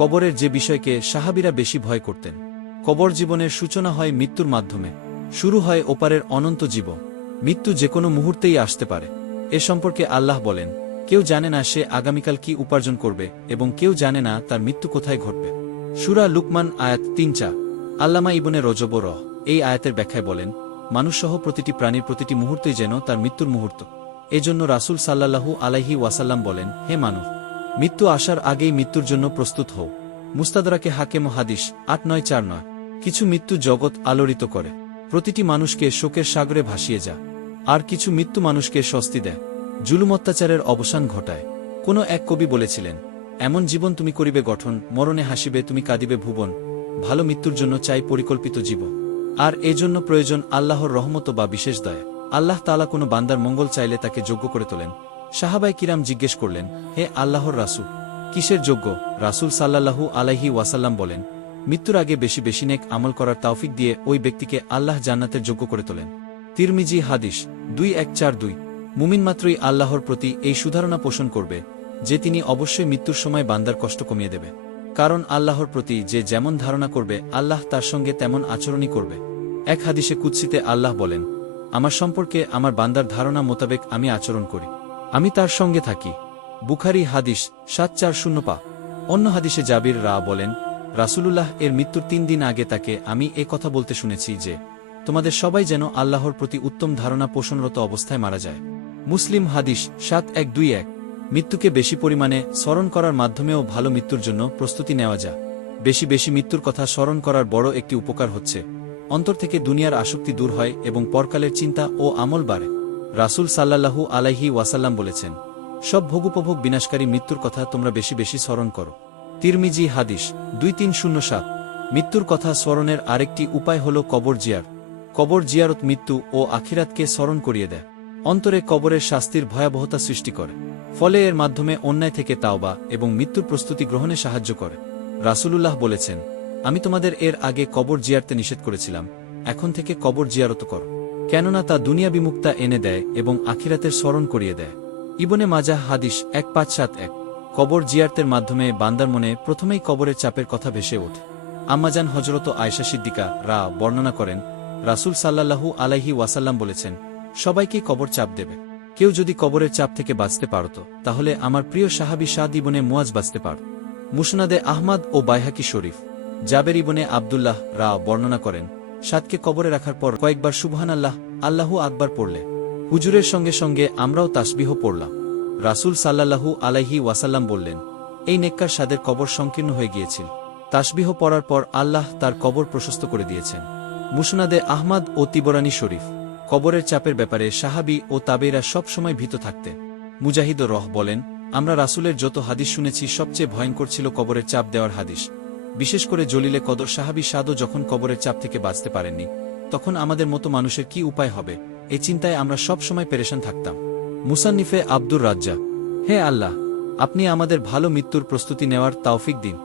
কবরের যে বিষয়কে সাহাবীরা বেশি ভয় করতেন। কবর জীবনের সূচনা হয় মৃত্যুর মাধ্যমে, শুরু হয় ওপারের অনন্ত জীবন। মৃত্যু যে কোনো মুহূর্তেই আসতে পারে। এ সম্পর্কে আল্লাহ বলেন, কেউ জানে না সে আগামীকাল কি উপার্জন করবে এবং কেউ জানে না তার মৃত্যু কোথায় ঘটবে। সূরা লুকমান আয়াত ৩-৪। আল্লামা ইবনে রজব এই আয়াতের ব্যাখ্যায় বলেন, মানুষসহ প্রতিটি প্রাণীর প্রতিটি মুহূর্তই যেন তার মৃত্যুর মুহূর্ত। এজন্য রাসূল সাল্লাল্লাহু আলাইহি ওয়াসাল্লাম বলেন, হে মানব, মৃত্যু আসার আগেই মৃত্যুর জন্য প্রস্তুত হও। মুস্তাদরাকে হাকেম হাদিস ৮৯৪৯। কিছু মৃত্যু জগৎ আলোড়িত করে, প্রতিটি মানুষকে শোকের সাগরে ভাসিয়ে যা। আর কিছু মৃত্যু মানুষকে স্বস্তি দেয়, জুলুম অত্যাচারের অবসান ঘটায়। কোনো এক কবি বলেছিলেন, এমন জীবন তুমি করিবে গঠন, মরণে হাসিবে তুমি কাঁদিবে ভুবন। ভালো মৃত্যুর জন্য চাই পরিকল্পিত জীবন। আর এজন্য প্রয়োজন আল্লাহর রহমত বা বিশেষ দয়া। আল্লাহ তাআলা কোনো বান্দার মঙ্গল চাইলে তাকে যোগ্য করে তোলেন। সাহাবায়ে কিরাম জিজ্ঞেস করলেন, হে আল্লাহর রাসূল, কিসের যোগ্য? রাসূল সাল্লাল্লাহু আলাইহি ওয়াসাল্লাম বলেন, মৃত্যুর আগে বেশি বেশি নেক আমল করার তৌফিক দিয়ে ওই ব্যক্তিকে আল্লাহ জান্নাতের যোগ্য করে তোলেন। তিরমিজি হাদিস ২১৪২। মুমিন মাত্রই আল্লাহর প্রতি এই সুধারণা পোষণ করবে যে তিনি অবশ্যই মৃত্যুর সময় বান্দার কষ্ট কমিয়ে দেবে। কারণ আল্লাহর প্রতি যে যেমন ধারণা করবে আল্লাহ তার সঙ্গে তেমন আচরণই করবে। এক হাদিসে কুদসিতে আল্লাহ বলেন, আমার সম্পর্কে আমার বান্দার ধারণা মোতাবেক আমি আচরণ করি, আমি তার সঙ্গে থাকি। বুখারী হাদিস ৭৪০। অন্য হাদিসে জাবির বলেন, রাসূলুল্লাহ এর মৃত্যুর ৩ দিন আগে তাকে আমি এ কথা বলতে শুনেছি যে, তোমাদের সবাই যেন আল্লাহর প্রতি উত্তম ধারণা পোষণরত অবস্থায় মারা যায়। মুসলিম হাদিস ৭১২১। মৃত্যুকে বেশি পরিমাণে স্মরণ করার মাধ্যমেও ভালো মৃত্যুর জন্য প্রস্তুতি নেওয়া যায়। বেশি বেশি মৃত্যুর কথা স্মরণ করার বড় একটি উপকার হচ্ছে, অন্তর থেকে দুনিয়ার আসক্তি দূর হয় এবং পরকালের চিন্তা ও আমল বাড়ে। রাসূল সাল্লাল্লাহু আলাইহি ওয়াসাল্লাম বলেছেন, সব ভোগোপভোগ বিনাশকারী মৃত্যুর কথা তোমরা বেশি বেশি স্মরণ করো। তিরমিজি হাদিস ২৩০৭। মৃত্যুর কথা স্মরণের আরেকটি উপায় হল কবর জিয়ার। কবর জিয়ারত মৃত্যু ও আখিরাতকে স্মরণ করিয়ে দেয়, অন্তরে কবরের শাস্তির ভয়াবহতা সৃষ্টি করে। ফলে এর মাধ্যমে অন্যায় থেকে তাওবা এবং মৃত্যুর প্রস্তুতি গ্রহণে সাহায্য করে। রাসূলুল্লাহ বলেছেন, আমি তোমাদের এর আগে কবর জিয়ারতে নিষেধ করেছিলাম, এখন থেকে কবর জিয়ারত করো, কেননা তা দুনিয়া বিমুক্তা এনে দেয় এবং আখিরাতের স্মরণ করিয়ে দেয়। ইবনে মাজাহ হাদিস ১৫৭১। কবর জিয়ারতের মাধ্যমে বান্দার মনে প্রথমেই কবরের চাপের কথা ভেসে ওঠে। আম্মাজান হযরত আয়েশা সিদ্দিকা বর্ণনা করেন, রাসূল সাল্লাল্লাহু আলাইহি ওয়াসাল্লাম বলেছেন, সবাইকে কবর চাপ দেবে, কেউ যদি কবরের চাপ থেকে বাঁচতে পারত তাহলে আমার প্রিয় সাহাবী সাদ ইবনে মুয়াজ বাঁচতে পারত। মুসনাদে আহমদ ও বাইহাকি শরীফ। জাবের ইবনে আব্দুল্লাহ বর্ণনা করেন, সাদকে কবরে রাখার পর কয়েকবার সুবহানাল্লাহ, আল্লাহু আকবার পড়লে হুজুরের সঙ্গে সঙ্গে আমরাও তাসবিহ পড়লাম। রাসূল সাল্লাল্লাহু আলাইহি ওয়াসাল্লাম বললেন, এই নেককার সাদের কবর সংকীর্ণ হয়ে গিয়েছিল, তাসবিহ পড়ার পর আল্লাহ তার কবর প্রশস্ত করে দিয়েছেন। মুসনাদে আহমদ ও তিবরানী শরীফ। কবরের চাপের ব্যাপারে সাহাবী ও তাবেঈরা সব সময় ভীত থাকতেন। মুজাহিদ বলেন, আমরা রাসূলের যত হাদিস শুনেছি সবচেয়ে ভয়ঙ্কর ছিল কবরের চাপ দেওয়ার হাদিস। বিশেষ করে জলিলে কদর সাহাবী সাদও যখন কবরের চাপ থেকে বাঁচতে পারেননি, তখন আমাদের মতো মানুষের কি উপায় হবে, এই চিন্তায় আমরা সব সময় পেরেশান থাকতাম। মুসান্নিফে আব্দুর রাজ্জাক। হে আল্লাহ, আপনি আমাদের ভালো মৃত্যুর প্রস্তুতি নেওয়ার তৌফিক দিন।